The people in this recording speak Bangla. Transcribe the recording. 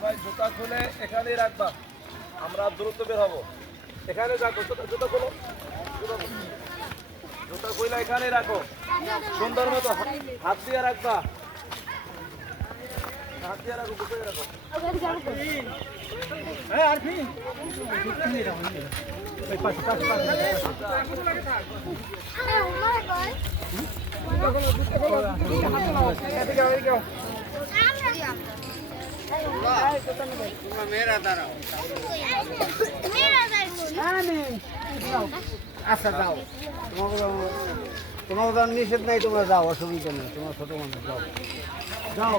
ভাই, জুতা খুলে এখানেই রাখবা। আমরা দ্রুত বের হব। এখানে রাখো জুতা জুতা খোলো। জুতা খুলে এখানেই রাখো। সুন্দর মতো হাত দিয়ে রাখবা। হাত দিয়ে রাখো বুকে রাখো। আচ্ছা যাও। তোমাকে তোমাকে তো আর নিষেধ নাই তোমরা যাও অসুবিধা নেই। তোমার ছোট মানুষ যাও। যাও।